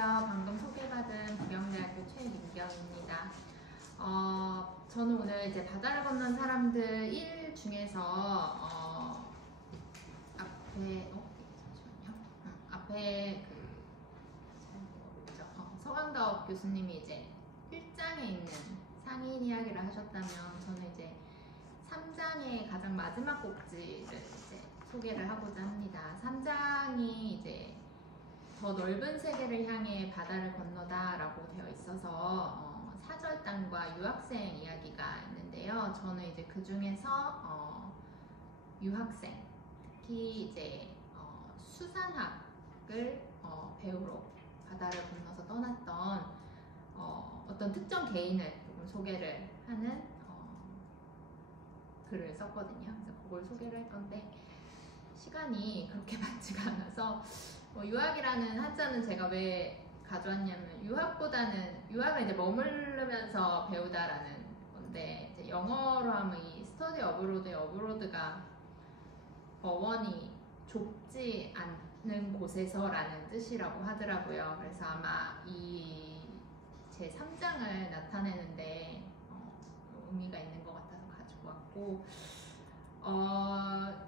안녕하세요. 방금 소개받은 부경대학교 최민경입니다. 저는 오늘 이제 바다를 건넌 사람들 1 중에서 앞에 서강다업 교수님이 이제 1장에 있는 상인 이야기를 하셨다면, 저는 이제 3장의 가장 마지막 곡지를 이제 소개를 하고자 합니다. 3장이 이제 더 넓은 세계를 향해 바다를 건너다 라고 되어 있어서 사절단과 유학생 이야기가 있는데요. 저는 이제 그 중에서 유학생, 특히 이제 수산학을 배우러 바다를 건너서 떠났던 어떤 특정 개인을 조금 소개를 하는 글을 썼거든요. 그래서 그걸 소개를 할 건데 시간이 그렇게 많지가 않아서 유학이라는 한자는 제가 왜 가져왔냐면, 유학은 이제 머무르면서 배우다라는 건데, 이제 영어로 하면 이 스터디 어브로드의 어브로드가 어원이 좁지 않는 곳에서라는 뜻이라고 하더라고요. 그래서 아마 이 제 3장을 나타내는데 의미가 있는 것 같아서 가지고 왔고,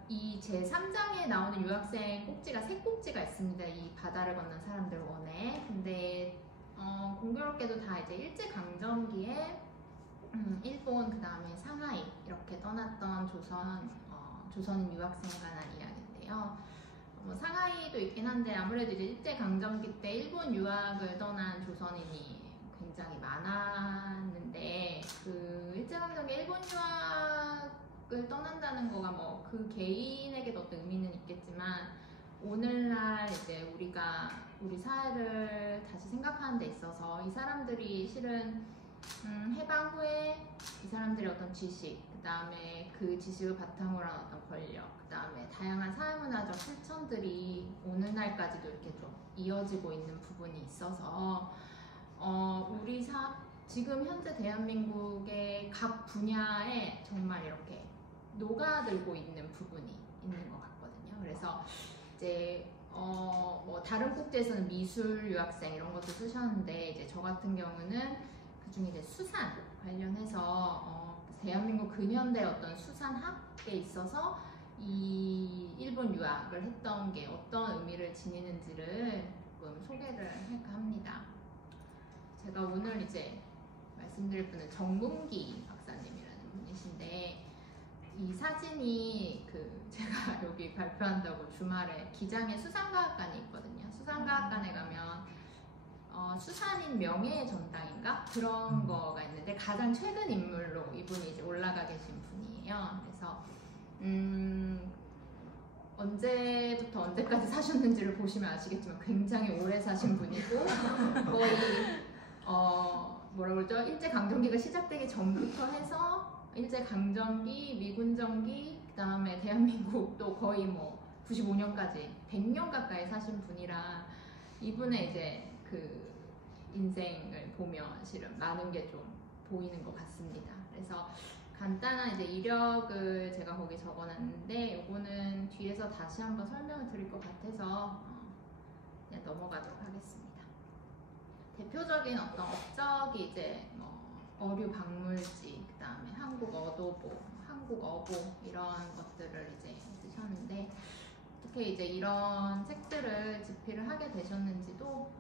이 제 3장에 나오는 유학생 꼭지가 3꼭지가 있습니다. 이 바다를 건넌 사람들 원에. 근데 공교롭게도 다 이제 일제강점기에 일본, 그 다음에 상하이 이렇게 떠났던 조선 유학생에 관한 이야기인데요. 상하이도 있긴 한데, 아무래도 이제 일제강점기 때 일본 유학을 떠난 조선인이 굉장히 많았는데, 그 일제강점기 일본 유학을 떠난다는 거가 뭐 그 개인에게도 어떤 의미는 있겠지만, 오늘날 이제 우리가 우리 사회를 다시 생각하는 데 있어서 이 사람들이 실은 해방 후에 이 사람들의 어떤 지식, 그 다음에 그 지식을 바탕으로 한 어떤 권력, 그 다음에 다양한 사회문화적 실천들이 오늘날까지도 이렇게 좀 이어지고 있는 부분이 있어서 지금 현재 대한민국의 각 분야에 정말 이렇게 녹아들고 있는 부분이 있는 것 같거든요. 그래서 이제 뭐 다른 국제에서는 미술 유학생 이런 것도 쓰셨는데, 이제 저 같은 경우는 그중에 이제 수산 관련해서 대한민국 근현대 어떤 수산학에 있어서 이 일본 유학을 했던 게 어떤 의미를 지니는지를 조금 소개를 할까 합니다. 제가 오늘 이제 말씀드릴 분은 정문기 박사님이라는 분이신데, 이 사진이 제가 여기 발표한다고 주말에 기장에 수산과학관이 있거든요. 수산과학관에 가면 수산인 명예의 전당인가? 그런 거가 있는데, 가장 최근 인물로 이분이 이제 올라가 계신 분이에요. 그래서 언제부터 언제까지 사셨는지를 보시면 아시겠지만 굉장히 오래 사신 분이고, 거의 뭐라 그러죠? 일제강점기가 시작되기 전부터 해서 일제강점기, 미군정기, 그 다음에 대한민국도 거의 뭐 95년까지 100년 가까이 사신 분이라, 이분의 이제 그 인생을 보면 실은 많은 게 좀 보이는 것 같습니다. 그래서 간단한 이제 이력을 제가 거기 적어놨는데, 요거는 뒤에서 다시 한번 설명을 드릴 것 같아서 그냥 넘어가도록 하겠습니다. 대표적인 어떤 업적이 이제 뭐 어류 박물지, 그 다음에 한국 어도보, 한국 어보 이런 것들을 이제 쓰셨는데, 어떻게 이제 이런 책들을 집필을 하게 되셨는지도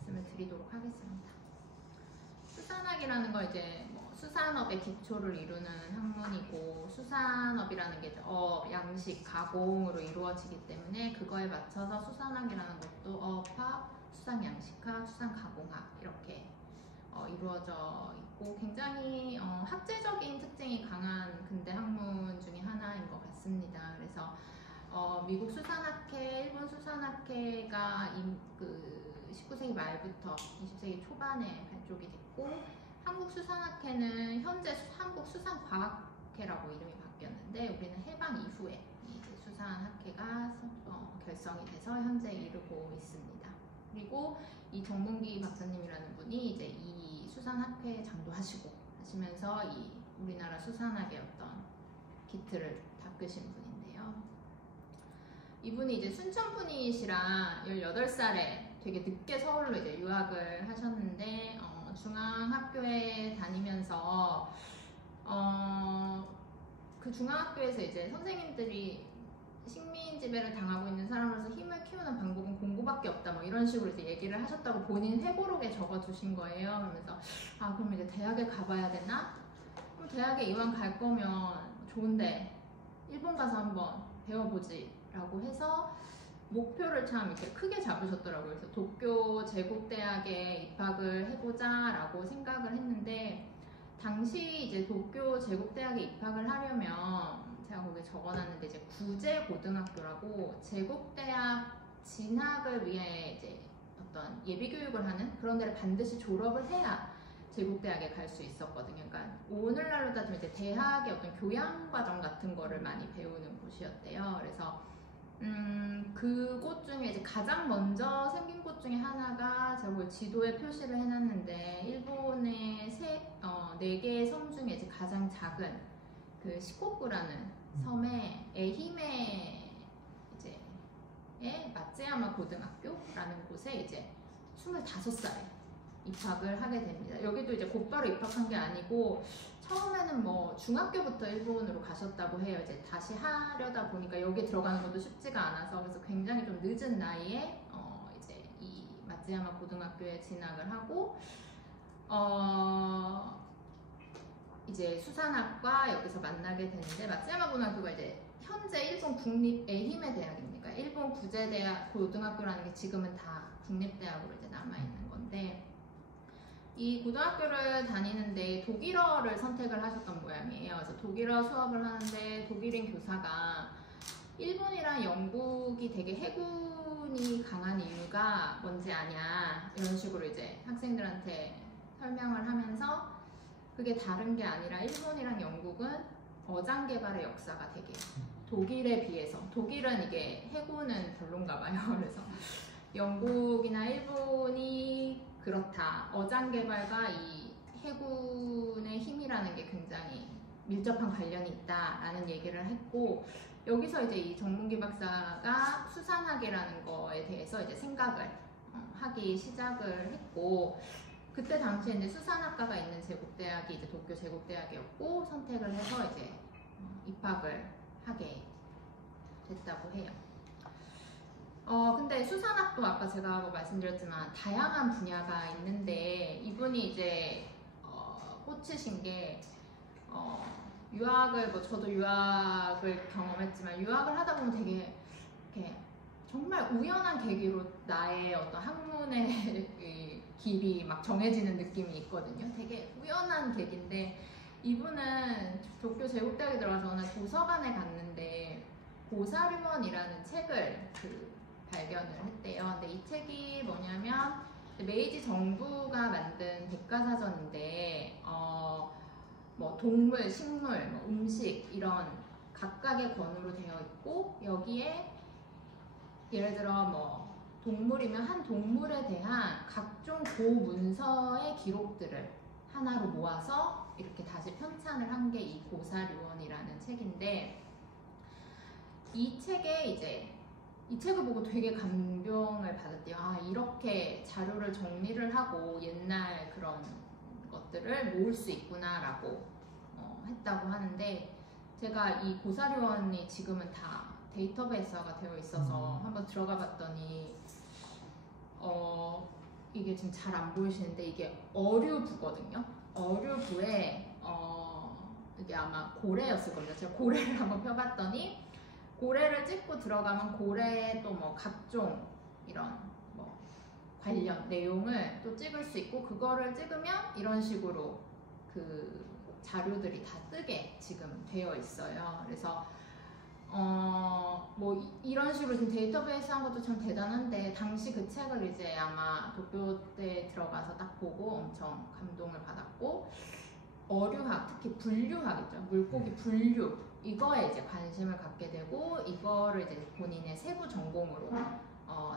말씀을 드리도록 하겠습니다. 수산학이라는 거 이제 뭐 수산업의 기초를 이루는 학문이고, 수산업이라는 게 양식, 가공으로 이루어지기 때문에 그거에 맞춰서 수산학이라는 것도 어업학, 수산양식학, 수산가공학 이렇게 이루어져 있고, 굉장히 학제적인 특징이 강한 근대 학문 중에 하나인 것 같습니다. 그래서 미국 수산학회, 일본 수산학회가 19세기 말부터 20세기 초반에 발족이 됐고, 한국 수산학회는 현재 한국수산과학회라고 이름이 바뀌었는데, 우리는 해방 이후에 이제 수산학회가 결성이 돼서 현재 이르고 있습니다. 그리고 이 정문기 박사님이라는 분이 이제 이 수산학회 장도하시면서 이 우리나라 수산학의 어떤 기틀을 닦으신 분인데요. 이분이 이제 순천 분이시라 18살에 되게 늦게 서울로 이제 유학을 하셨는데 중앙학교에 다니면서 그 중앙학교에서 이제 선생님들이 식민 지배를 당하고 있는 사람으로서 힘을 키우는 방법은 공부밖에 없다 뭐 이런 식으로 이제 얘기를 하셨다고 본인 회고록에 적어주신 거예요. 그러면서 아 그럼 이제 대학에 가봐야 되나? 그럼 대학에 이왕 갈 거면 좋은데 일본 가서 한번 배워보지 라고 해서 목표를 참 이렇게 크게 잡으셨더라고요. 그래서 도쿄 제국대학에 입학을 해보자 라고 생각을 했는데 당시 이제 도쿄 제국대학에 입학을 하려면 제가 거기에 적어놨는데 이제 구제고등학교라고 제국대학 진학을 위해 이제 어떤 예비교육을 하는 그런 데를 반드시 졸업을 해야 제국대학에 갈 수 있었거든요. 그러니까 오늘날로 따지면 이제 대학의 어떤 교양과정 같은 거를 많이 배우는 곳이었대요. 그래서 그곳 중에 이제 가장 먼저 생긴 곳 중에 하나가 제가 지도에 표시를 해놨는데 일본의 4개의 섬 중에 이제 가장 작은 그 시코쿠라는 섬에 에히메 이제 마츠야마 고등학교라는 곳에 이제 25살에 입학을 하게 됩니다. 여기도 이제 곧바로 입학한 게 아니고 처음에는 뭐 중학교부터 일본으로 가셨다고 해요. 이제 다시 하려다 보니까 여기 들어가는 것도 쉽지가 않아서 그래서 굉장히 좀 늦은 나이에 이제 이 마츠야마 고등학교에 진학을 하고 이제 수산학과 여기서 만나게 되는데 마츠야마 고등학교가 이제 현재 일본 국립 에히메 대학입니까? 일본 구제대학 고등학교라는 게 지금은 다 국립대학으로 이제 남아 있는 건데. 이 고등학교를 다니는데 독일어를 선택을 하셨던 모양이에요. 그래서 독일어 수업을 하는데 독일인 교사가 일본이랑 영국이 되게 해군이 강한 이유가 뭔지 아냐 이런 식으로 이제 학생들한테 설명을 하면서 그게 다른 게 아니라 일본이랑 영국은 어장 개발의 역사가 되게 독일에 비해서 독일은 이게 해군은 별론가 봐요. 그래서 영국이나 일본이 그렇다. 어장 개발과 이 해군의 힘이라는 게 굉장히 밀접한 관련이 있다라는 얘기를 했고 여기서 이제 이 정문기 박사가 수산학이라는 거에 대해서 이제 생각을 하기 시작을 했고 그때 당시에 이제 수산학과가 있는 제국대학이 이제 도쿄 제국대학이었고 선택을 해서 이제 입학을 하게 됐다고 해요. 근데 수산학도 아까 제가 말씀드렸지만 다양한 분야가 있는데 이분이 이제 꽂히신 게 유학을 저도 유학을 경험했지만 유학을 하다 보면 되게 이렇게 정말 우연한 계기로 나의 어떤 학문의 길이 막 정해지는 느낌이 있거든요. 되게 우연한 계기인데 이분은 도쿄 제국대학에 들어가서 어느 도서관에 갔는데 고사류원이라는 책을 발견을 했대요. 근데 이 책이 뭐냐면 메이지 정부가 만든 백과사전인데 뭐 동물, 식물, 뭐 음식 이런 각각의 권으로 되어 있고 여기에 예를 들어 뭐 동물이면 한 동물에 대한 각종 고문서의 기록들을 하나로 모아서 이렇게 다시 편찬을 한 게 이 고사류원이라는 책인데 이 책에 이제 이 책을 보고 되게 감명을 받았대요. 아 이렇게 자료를 정리를 하고 옛날 그런 것들을 모을 수 있구나 라고 했다고 하는데 제가 이 고사료원이 지금은 다 데이터베이스화가 되어 있어서 한번 들어가 봤더니 이게 지금 잘 안 보이시는데 이게 어류부거든요. 어류부에 이게 아마 고래였을 겁니다. 제가 고래를 한번 펴봤더니 고래를 찍고 들어가면 고래의 또 뭐 각종 이런 뭐 관련 내용을 또 찍을 수 있고 그거를 찍으면 이런 식으로 그 자료들이 다 뜨게 지금 되어 있어요. 그래서 뭐 이런 식으로 지금 데이터베이스 한 것도 참 대단한데 당시 그 책을 이제 아마 도쿄대 들어가서 딱 보고 엄청 감동을 받았고 어류학, 특히 분류학 있죠. 물고기 분류 이거에 이제 관심을 갖게 되고 이거를 이제 본인의 세부 전공으로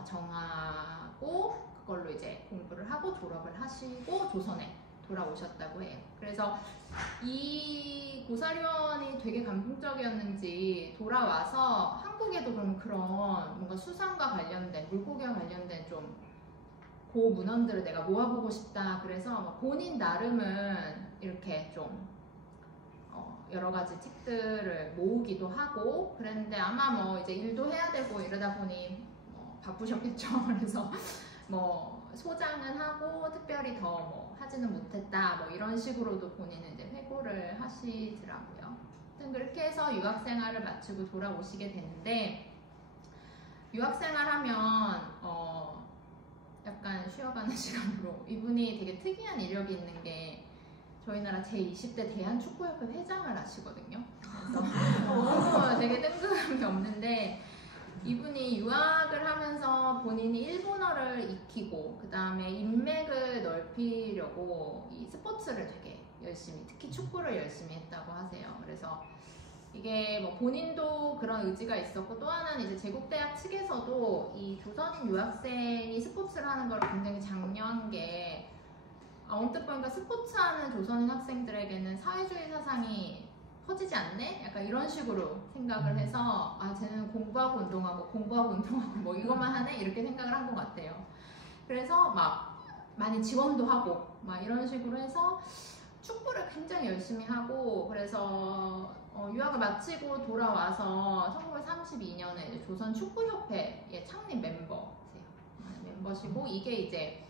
정하고 그걸로 이제 공부를 하고 졸업을 하시고 조선에 돌아오셨다고 해요. 그래서 이 고사료원이 되게 감동적이었는지 돌아와서 한국에도 그럼 그런 뭔가 수산과 관련된 물고기와 관련된 좀 그 문헌들을 내가 모아보고 싶다. 그래서 본인 나름은 이렇게 좀 여러 가지 책들을 모으기도 하고 그랬는데 아마 뭐 이제 일도 해야 되고 이러다 보니 바쁘셨겠죠. 그래서 뭐 소장은 하고 특별히 더 뭐 하지는 못했다. 뭐 이런 식으로도 본인은 이제 회고를 하시더라고요. 아무튼 그렇게 해서 유학생활을 마치고 돌아오시게 되는데 유학생활하면 약간 쉬어가는 시간으로 이분이 되게 특이한 이력이 있는 게 저희 나라 제20대 대한축구협회 회장을 하시거든요. 그래서 되게 뜬금이 없는데 이분이 유학을 하면서 본인이 일본어를 익히고 그 다음에 인맥을 넓히려고 이 스포츠를 되게 열심히 특히 축구를 열심히 했다고 하세요. 그래서 이게 뭐 본인도 그런 의지가 있었고 또 하나는 이제 제국대학 측에서도 이 조선인 유학생이 스포츠를 하는 걸 굉장히 장려한 게 언뜻 보니까 스포츠하는 조선인 학생들에게는 사회주의 사상이 퍼지지 않네? 약간 이런 식으로 생각을 해서 아 쟤는 공부하고 운동하고 뭐 이것만 하네? 이렇게 생각을 한 것 같아요. 그래서 막 많이 지원도 하고 막 이런 식으로 해서 축구를 굉장히 열심히 하고 그래서 유학을 마치고 돌아와서 1932년에 조선축구협회의 창립 멤버세요. 멤버시고 이게 이제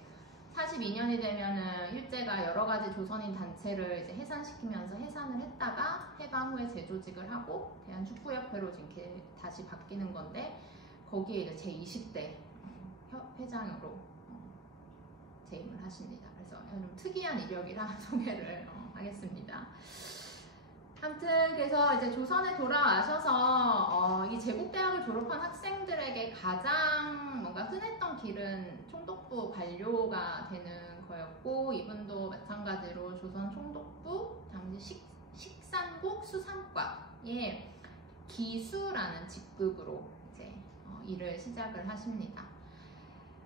42년이 되면은 일제가 여러 가지 조선인 단체를 이제 해산시키면서 해산을 했다가 해방 후에 재조직을 하고 대한축구협회로 이렇게 다시 바뀌는 건데 거기에 이제 제20대 회장으로 재임을 하십니다. 그래서 좀 특이한 이력이라 소개를 하겠습니다. 아무튼 그래서 이제 조선에 돌아와셔서 이 제국대학을 졸업한 학생들에게 가장 뭔가 흔했던 길은 총독부 관료가 되는 거였고 이분도 마찬가지로 조선 총독부 당시 식산국 수산과의 기수라는 직급으로 이제 일을 시작을 하십니다.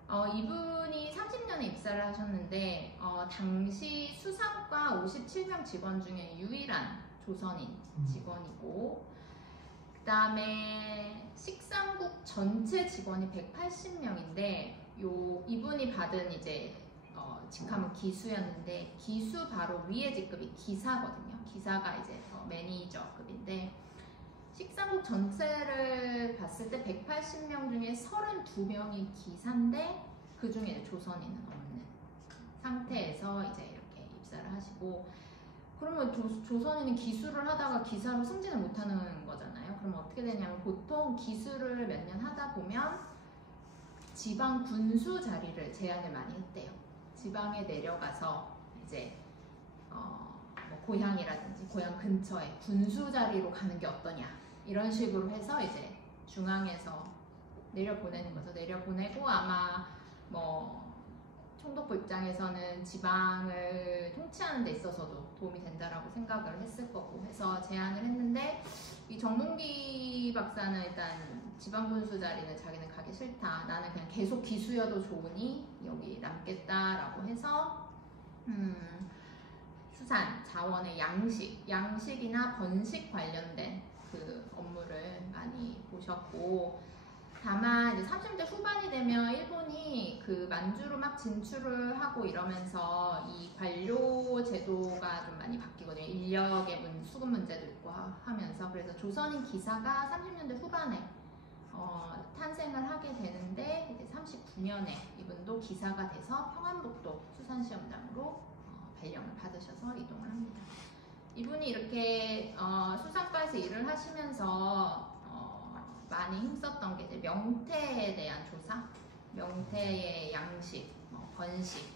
이분이 30년에 입사를 하셨는데 당시 수산과 57명 직원 중에 유일한 조선인 직원이고 그 다음에 식산국 전체 직원이 180명인데 이분이 받은 이제 직함은 기수였는데 기수 바로 위의 직급이 기사거든요. 기사가 이제 매니저급인데 식산국 전체를 봤을 때 180명 중에 32명이 기사인데 그 중에 조선인은 없는 상태에서 이제 이렇게 입사를 하시고 그러면 조선인은 기수를 하다가 기사로 승진을 못하는 거잖아요. 그럼 어떻게 되냐면 보통 기수를 몇 년 하다 보면 지방 군수 자리를 제안을 많이 했대요. 지방에 내려가서 이제 뭐 고향이라든지 고향 근처에 군수 자리로 가는 게 어떠냐 이런 식으로 해서 이제 중앙에서 내려보내는 거죠. 내려보내고 아마 뭐 총독부 입장에서는 지방을 통치하는 데 있어서도 도움이 된다라고 생각을 했을 거고 해서 제안을 했는데 이 정문기 박사는 일단 지방군수 자리는 자기는 가기 싫다. 나는 그냥 계속 기수여도 좋으니 여기 남겠다라고 해서 수산, 자원의 양식이나 번식 관련된 그 업무를 많이 보셨고 다만 이제 30대 후반이 되면 일본이 그 만주로 막 진출을 하고 이러면서 이 관료 제도가 좀 많이 바뀌거든요. 인력의 수급 문제도 있고 하면서 그래서 조선인 기사가 30년대 후반에 탄생을 하게 되는데 이제 39년에 이분도 기사가 돼서 평안북도 수산시험장으로 발령을 받으셔서 이동을 합니다. 이분이 이렇게 수산과에서 일을 하시면서 많이 힘썼던 게 이제 명태에 대한 조사, 명태의 양식, 번식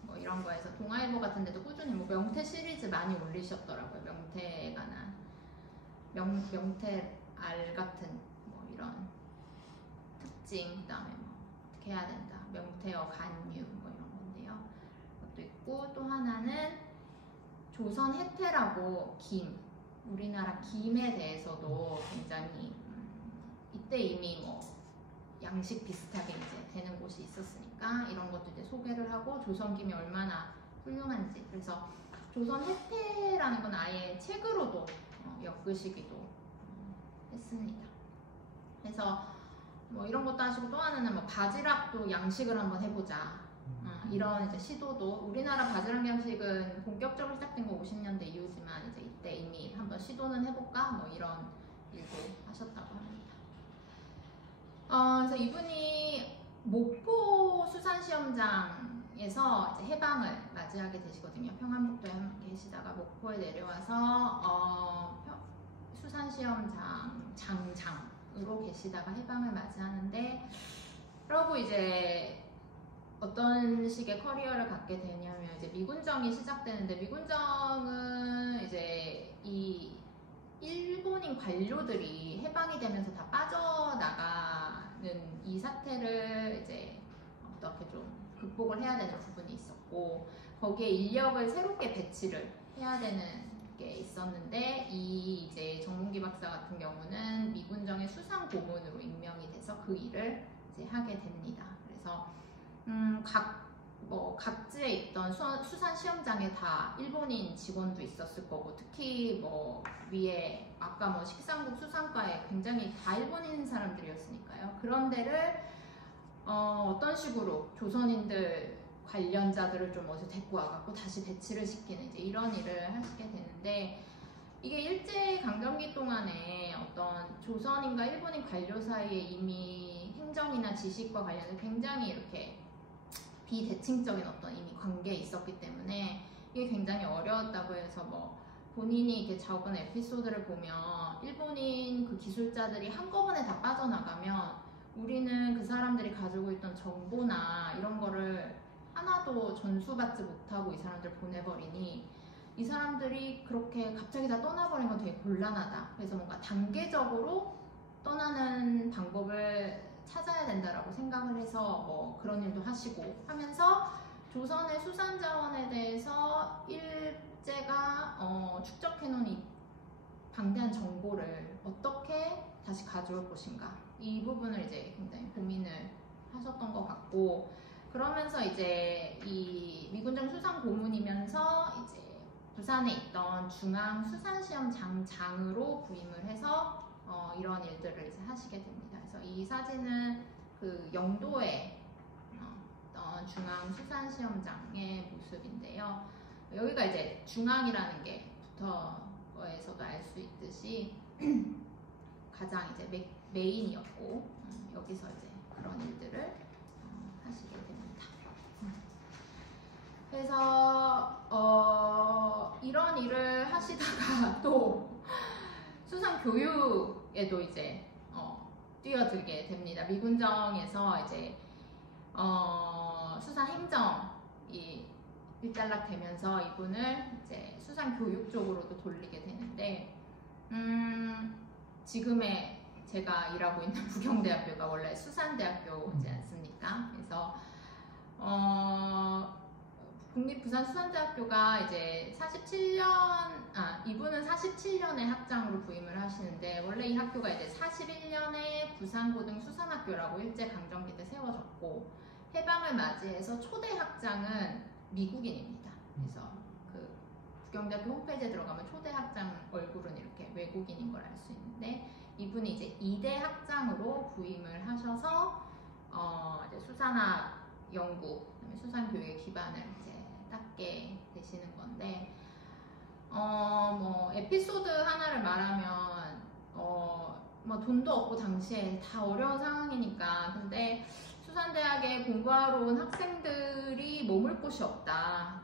뭐 이런 거에서 동아일보 같은 데도 꾸준히 뭐 명태 시리즈 많이 올리셨더라고요. 명태에 관한 명태 알 같은 뭐 이런 특징, 그다음에 뭐 어떻게 해야 된다, 명태어 간유 뭐 이런 건데요. 그것도 있고 또 하나는 조선 해태라고 김, 우리나라 김에 대해서도 굉장히 이때 이미 뭐 양식 비슷하게 이제 되는 곳이 있었으니까 이런 것도 이제 소개를 하고 조선김이 얼마나 훌륭한지 그래서 조선 해태라는 건 아예 책으로도 엮으시기도 했습니다. 그래서 뭐 이런 것도 하시고 또 하나는 뭐 바지락도 양식을 한번 해보자 이런 이제 시도도 우리나라 바지락양식은 본격적으로 시작된 건 50년대 이후지만 이제 이때 이미 한번 시도는 해볼까 뭐 이런 일도 하셨다고 합니다. 그래서 이분이 목포 수산시험장에서 이제 해방을 맞이하게 되시거든요. 평안북도에 계시다가 목포에 내려와서 수산시험장 장으로 계시다가 해방을 맞이하는데, 그러고 이제 어떤 식의 커리어를 갖게 되냐면 이제 미군정이 시작되는데, 미군정은 이제 이 일본인 관료들이 해방이 되면서 다 빠져나가는 이 사태를 이제 어떻게 좀 극복을 해야 되는 부분이 있었고, 거기에 인력을 새롭게 배치를 해야 되는 게 있었는데, 이 이제 정문기 박사 같은 경우는 미군정의 수상 고문으로 임명이 돼서 그 일을 이제 하게 됩니다. 그래서 각지에 있던 수산 시험장에 다 일본인 직원도 있었을 거고, 특히 뭐 위에 아까 뭐 식상국 수산과에 굉장히 다 일본인 사람들이었으니까요. 그런 데를 어떤 식으로 조선인들 관련자들을 좀 어디서 데리고 와갖고 다시 배치를 시키는 이제 이런 일을 하시게 되는데, 이게 일제강점기 동안에 어떤 조선인과 일본인 관료 사이에 이미 행정이나 지식과 관련해서 굉장히 이렇게 비대칭적인 어떤 이미 관계에 있었기 때문에 이게 굉장히 어려웠다고 해서, 뭐 본인이 이렇게 적은 에피소드를 보면 일본인 그 기술자들이 한꺼번에 다 빠져나가면 우리는 그 사람들이 가지고 있던 정보나 이런 거를 하나도 전수받지 못하고 이 사람들 보내버리니 이 사람들이 그렇게 갑자기 다 떠나버린 건 되게 곤란하다. 그래서 뭔가 단계적으로 떠나는 방법을 찾아야 된다라고 생각을 해서 뭐 그런 일도 하시고 하면서 조선의 수산 자원에 대해서 일제가 축적해놓은 이 방대한 정보를 어떻게 다시 가져올 것인가, 이 부분을 이제 굉장히 고민을 하셨던 것 같고, 그러면서 이제 이 미군정 수상 고문이면서 이제 부산에 있던 중앙수산시험장으로 부임을 해서 이런 일들을 이제 하시게 됩니다. 그래서 이 사진은 그 영도에 중앙수산시험장의 모습인데요. 여기가 이제 중앙이라는 게 붙어서도 알 수 있듯이 가장 이제 메인이었고, 여기서 이제 그런 일들을 하시게 됩니다. 그래서 이런 일을 하시다가 또 수산 교육에도 이제 뛰어들게 됩니다. 미군정에서 이제 수산 행정이 일단락되면서 이분을 이제 수산 교육 쪽으로도 돌리게 되는데, 지금의 제가 일하고 있는 부경대학교가 원래 수산대학교지 않습니까? 그래서 국립부산수산대학교가 이제 47년, 이분은 47년에 학장으로 부임을 하시는데, 원래 이 학교가 이제 41년에 부산고등수산학교라고 일제강점기 때 세워졌고, 해방을 맞이해서 초대 학장은 미국인입니다. 그래서 그 부경대학교 홈페이지에 들어가면 초대 학장 얼굴은 이렇게 외국인인 걸 알 수 있는데, 이분이 이제 2대 학장으로 부임을 하셔서 이제 수산학 연구, 그다음에 수산 교육의 기반을 이제 닦게 되시는 건데, 뭐 에피소드 하나를 말하면 뭐 돈도 없고 당시에 다 어려운 상황이니까, 근데 수산대학에 공부하러 온 학생들이 머물 곳이 없다라는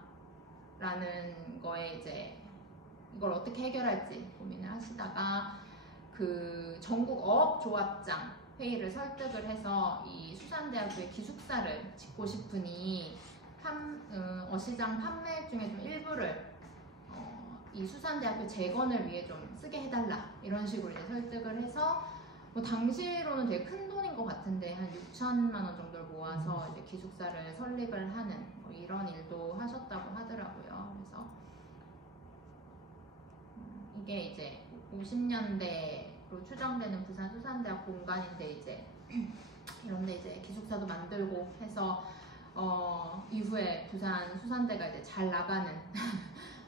거에 이제 이걸 어떻게 해결할지 고민을 하시다가 그 전국 어업조합장 회의를 설득을 해서 이 수산대학교에 기숙사를 짓고 싶으니 어시장 판매 중에 좀 일부를 이 수산대학교 재건을 위해 좀 쓰게 해달라, 이런 식으로 이제 설득을 해서, 뭐 당시로는 되게 큰 돈인 것 같은데 한 6천만 원 정도를 모아서 이제 기숙사를 설립을 하는 뭐 이런 일도 하셨다고 하더라고요. 그래서 이게 이제 50년대로 추정되는 부산수산대학 공간인데, 이제 이런데 이제 기숙사도 만들고 해서 이후에 부산수산대가 이제 잘 나가는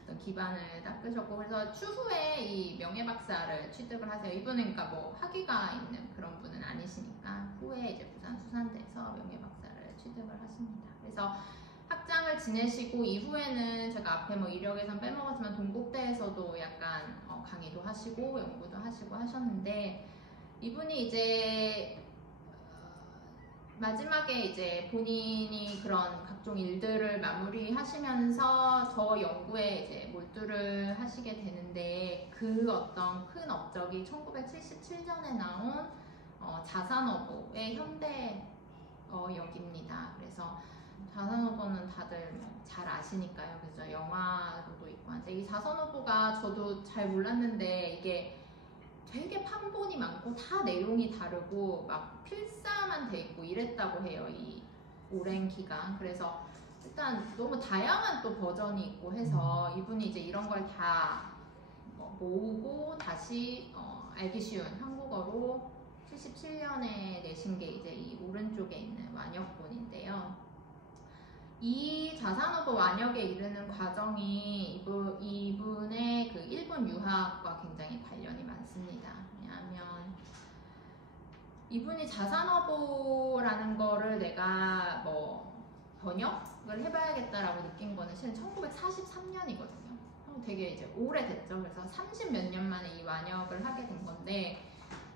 어떤 기반을 닦으셨고, 그래서 추후에 이 명예박사를 취득을 하세요. 이분은 그러니까 뭐 학위가 있는 그런 분은 아니시니까 후에 이제 부산수산대에서 명예박사를 취득을 선택을 하십니다. 그래서 학장을 지내시고 이후에는 제가 앞에 뭐 이력에선 빼먹었지만 동국대에서도 약간 강의도 하시고 연구도 하시고 하셨는데, 이분이 이제 마지막에 이제 본인이 그런 각종 일들을 마무리하시면서 저 연구에 이제 몰두를 하시게 되는데, 그 어떤 큰 업적이 1977년에 나온 자산어보의 현대역입니다. 그래서 자산어보는 다들 잘 아시니까요. 그죠? 영화로도 있고 한데, 이 자산어보가 저도 잘 몰랐는데 이게 되게 판본이 많고 다 내용이 다르고 막 필사만 돼 있고 이랬다고 해요, 이 오랜 기간. 그래서 일단 너무 다양한 또 버전이 있고 해서 이분이 이제 이런 걸 다 모으고 다시 알기 쉬운 한국어로 77년에 내신 게 이제 이 오른쪽에 있는 완역본인데요. 이 자산어보 완역에 이르는 과정이 이분의 그 일본 유학과 굉장히 관련이 많습니다. 왜냐하면 이분이 자산어보라는 거를 내가 뭐 번역을 해봐야겠다라고 느낀 거는 실은 1943년이거든요. 되게 이제 오래됐죠. 그래서 30 몇 년 만에 이 완역을 하게 된 건데,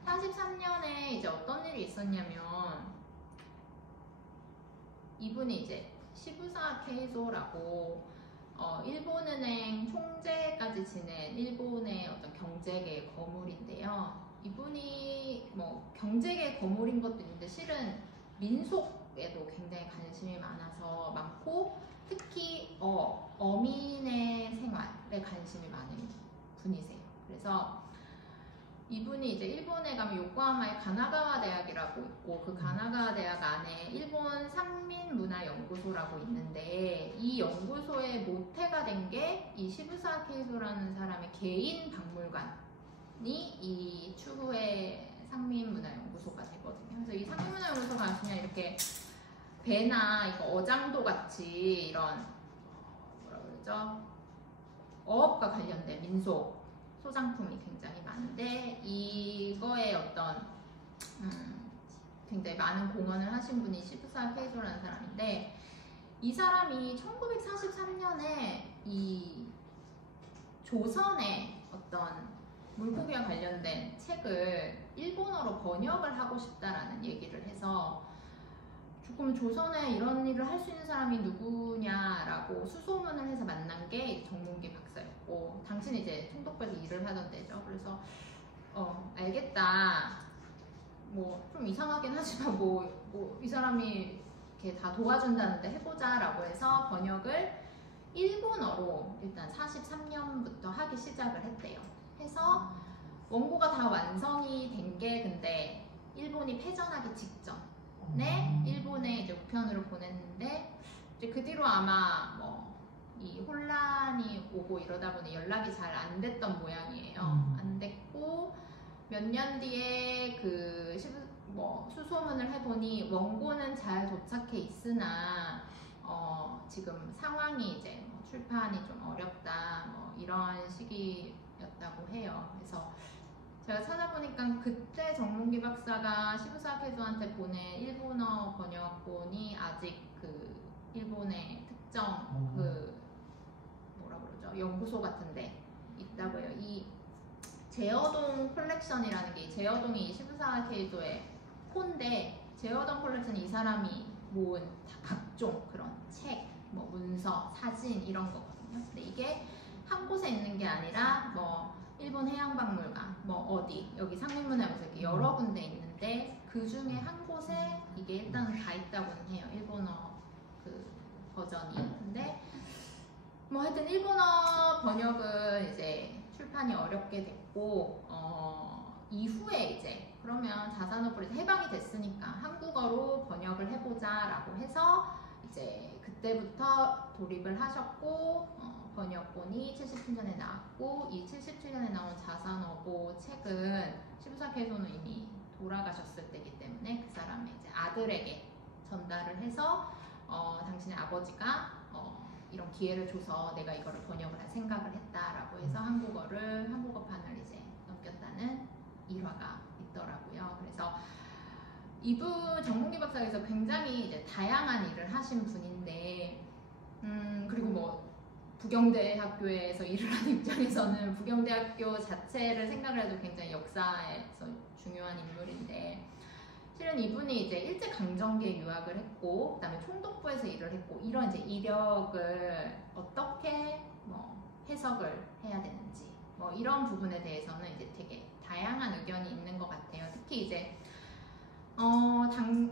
43년에 이제 어떤 일이 있었냐면, 이분이 이제 시부사 케이소라고 일본은행 총재까지 지낸 일본의 어떤 경제계 거물인데요. 이분이 뭐 경제계 거물인 것도 있는데 실은 민속에도 굉장히 관심이 많고, 특히 어민의 생활에 관심이 많은 분이세요. 그래서 이분이 이제 일본에 가면 요코하마에 가나가와 대학이라고 있고, 그 가나가와 대학 안에 일본 상민문화연구소라고 있는데, 이 연구소의 모태가 된 게 이 시부사 케이소라는 사람의 개인 박물관이 이 추후에 상민문화연구소가 되거든요. 그래서 이 상민문화연구소 가시면 이렇게 배나 이거 어장도 같이 이런 뭐라 그러죠? 어업과 관련된 민속 소장품이 굉장히 많은데, 이거에 어떤 굉장히 많은 공헌을 하신 분이 시부사 케이소라는 사람인데, 이 사람이 1943년에 이 조선의 어떤 물고기와 관련된 책을 일본어로 번역을 하고 싶다라는 얘기를 해서, 조금 조선에 이런 일을 할 수 있는 사람이 누구냐라고 수소문을 해서 만난 게 정문기 박사였고, 당신이 이제 총독부에서 일을 하던 때죠. 그래서 알겠다, 뭐 좀 이상하긴 하지만 뭐 이 사람이 이렇게 다 도와준다는데 해보자라고 해서 번역을 일본어로 일단 43년부터 하기 시작을 했대요. 해서 원고가 다 완성이 된 게 근데 일본이 패전하기 직전에 일본에 이제 우편으로 보냈는데, 이제 그 뒤로 아마 뭐 이 혼란이 오고 이러다 보니 연락이 잘 안 됐던 모양이에요. 안 됐고 몇 년 뒤에 그 수소문을 해보니 원고는 잘 도착해 있으나 지금 상황이 이제 뭐 출판이 좀 어렵다 뭐 이런 시기였다고 해요. 그래서 제가 찾아보니까 그때 정문기 박사가 시부사 케이소한테 보낸 일본어 번역본이 아직 그 일본의 특정 그 뭐라 그러죠? 연구소 같은데 있다고 해요. 이 제어동 컬렉션이라는 게, 제어동이 시부사 케이소의 콘데, 제어동 컬렉션이 이 사람이 모은 각종 그런 책, 뭐 문서, 사진 이런 거거든요. 근데 이게 한 곳에 있는 게 아니라 뭐 일본 해양박물관, 뭐 어디 여기 상민문화연구소 이렇게 여러 군데 있는데, 그 중에 한 곳에 이게 일단 다 있다고는 해요. 일본어 그 버전이. 근데 뭐 하여튼 일본어 번역은 이제 출판이 어렵게 됐고, 이후에 이제 그러면 자산어보를 해방이 됐으니까 한국어로 번역을 해보자라고 해서 이제 그때부터 돌입을 하셨고, 번역본이 77년에 나왔고, 이 77년에 나온 자산어보 책은 시부사 케이소는 이미 돌아가셨을 때이기 때문에 그 사람의 이제 아들에게 전달을 해서 당신의 아버지가 이런 기회를 줘서 내가 이거를 번역을 할 생각을 했다라고 해서 한국어판을 이제 넘겼다는 일화가 있더라고요. 그래서 이분 정문기 박사께서 굉장히 이제 다양한 일을 하신 분인데, 그리고 뭐 부경대학교에서 일을 한 입장에서는 부경대학교 자체를 생각을 해도 굉장히 역사에서 중요한 인물인데, 실은 이분이 이제 일제강점기에 유학을 했고, 그다음에 총독부에서 일을 했고, 이런 이제 이력을 어떻게 뭐 해석을 해야 되는지, 뭐 이런 부분에 대해서는 이제 되게 다양한 의견이 있는 것 같아요. 특히 이제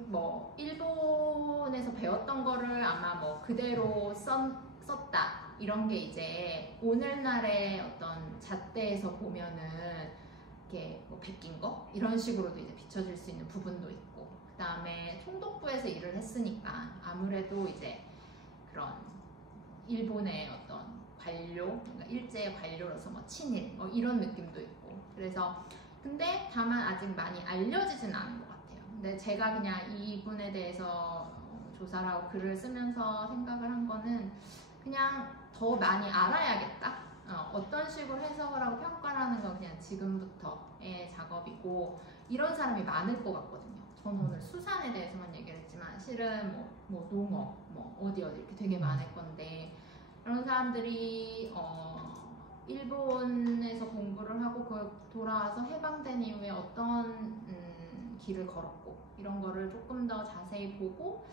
뭐 일본에서 배웠던 거를 아마 뭐 그대로 썼다 이런 게 이제 오늘날의 어떤 잣대에서 보면은 이렇게 뭐 베낀 거 이런 식으로도 이제 비춰질 수 있는 부분도 있고, 그 다음에 총독부에서 일을 했으니까 아무래도 이제 그런 일본의 어떤 관료, 그러니까 일제의 관료로서 뭐 친일 뭐 이런 느낌도 있고, 그래서 근데 다만 아직 많이 알려지진 않은 것 같아요. 근데 제가 그냥 이분에 대해서 조사를 하고 글을 쓰면서 생각을 한 거는 그냥 더 많이 알아야겠다. 어떤 식으로 해석을 하고 평가를 하는 건 그냥 지금부터의 작업이고, 이런 사람이 많을 것 같거든요. 저는 오늘 수산에 대해서만 얘기를 했지만 실은 뭐 농업, 뭐 어디 이렇게 되게 많을 건데, 이런 사람들이 일본에서 공부를 하고 돌아와서 해방된 이후에 어떤 길을 걸었고 이런 거를 조금 더 자세히 보고,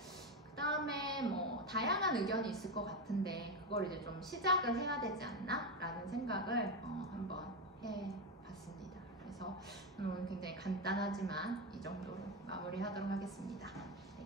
그 다음에 뭐 다양한 의견이 있을 것 같은데 그걸 이제 좀 시작을 해야 되지 않나? 라는 생각을 한번 해봤습니다. 그래서 오늘 굉장히 간단하지만 이 정도로 마무리하도록 하겠습니다. 네.